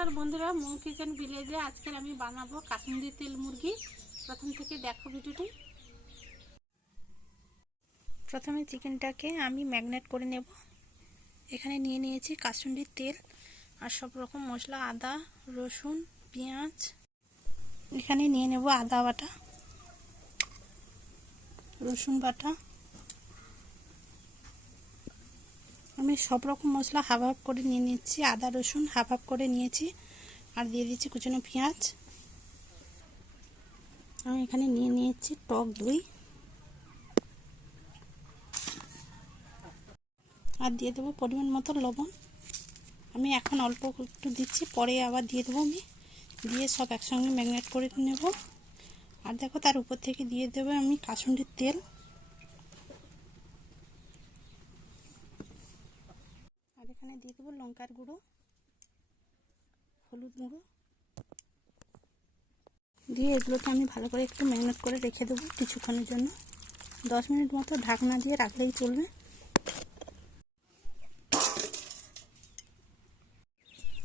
নমস্কার বন্ধুরা মৌ কিচেন ভিলেজে আজকের আমি বানাবো কাশ্মীরি তেল মুরগি। প্রথম থেকে দেখো ভিডিওটি। প্রথমে চিকেনটাকে আমি ম্যাগনেট করে নেব। এখানে নিয়ে নিয়েছি কাসুন্দির তেল আর সব রকম মশলা, আদা, রসুন, পেঁয়াজ। এখানে নিয়ে নেব আদা বাটা, রসুন বাটা। আমি সব রকম মশলা হাফ হাফ করে নিয়ে নিচ্ছি। আদা, রসুন হাফ হাফ করে নিয়েছি। আর দিয়ে দিচ্ছি কুচানো পেঁয়াজ। আমি এখানে নিয়ে নিয়েছি টক দই। আর দিয়ে দেবো পরিমাণ মতো লবণ। আমি এখন অল্প একটু দিচ্ছি, পরে আবার দিয়ে দেবো আমি। দিয়ে সব একসঙ্গে ম্যাগনেট করে নেব। আর দেখো তার উপর থেকে দিয়ে দেবো আমি কাসুন্ডির তেল। এখানে দিয়ে দেবো লঙ্কার গুঁড়ো হলুদ গুঁড়ো। দিয়ে এগুলোকে আমি ভালো করে একটু ম্যারিনেট করে রেখে দেবো কিছুক্ষণের জন্য। দশ মিনিট মতো ঢাকনা দিয়ে রাখলেই চলবে।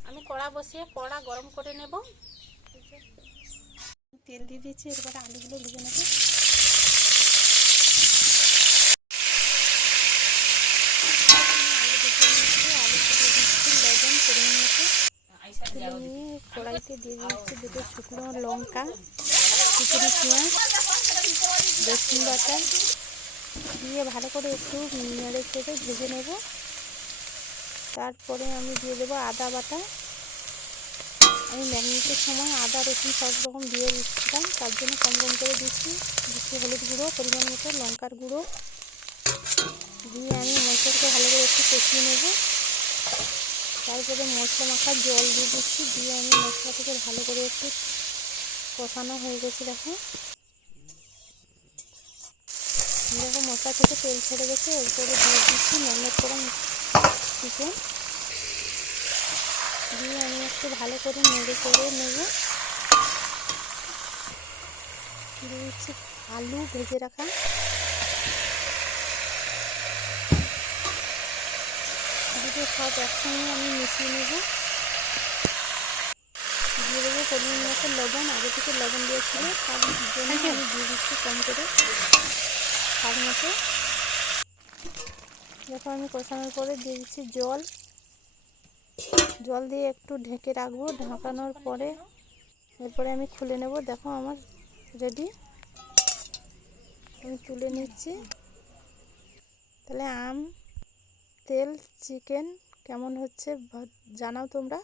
আমি কড়া বসিয়ে কড়া গরম করে নেব। তেল দিয়ে দিয়েছি এরপরে আলুগুলো ভেজে নেব নিয়ে কড়াইতে দিয়ে দিচ্ছি দুটো শুকনো লঙ্কা কুচনো পেঁয়াজ, রসুন বাটা। দিয়ে ভালো করে একটু নেড়ে চেড়ে ভেজে নেব। তারপরে আমি দিয়ে দেবো আদা বাটা। আমি ম্যাগনেটের সময় আদা, রসুন সব রকম দিয়ে দিচ্ছিলাম, তার জন্য কম কম করে দিচ্ছি। দিচ্ছি হলুদ গুঁড়ো, পরিমাণ মতো লঙ্কার গুঁড়ো। দিয়ে আমি মশলাটাকে ভালো করে একটু কষিয়ে নেব। তারপরে মশলা মাখা জল দিয়ে দিচ্ছি, দিয়ে আমি মশলাটাকে ভালো করে একটু কষানো হয়ে গেছে দেখো। দেখো মশলা থেকে তেল ছেড়ে গেছে, এরপরে দিয়ে দিচ্ছি ম্যারিনেট করা চিকেন। দিয়ে আমি একটু ভালো করে নেড়ে করে নেব। দিয়ে দিচ্ছি আলু ভেজে রাখা। দুটো সব একসঙ্গে আমি মিশিয়ে নেব। দিয়ে দেবো পরিমাণ মতো লবণ আগে থেকে লবণ দিয়েছিল তার জন্য আমি দিয়ে দিচ্ছি কম করে স্বাদ মতো। দেখো আমি কষানোর পরে দিয়ে দিচ্ছি জল। জল দিয়ে একটু ঢেকে রাখব ঢাকানোর পরে এরপরে আমি খুলে নেব। দেখো আমার রেডি আমি তুলে নিচ্ছি। তাহলে আম তেল চিকেন কেমন হচ্ছে? জানাও তোমরা।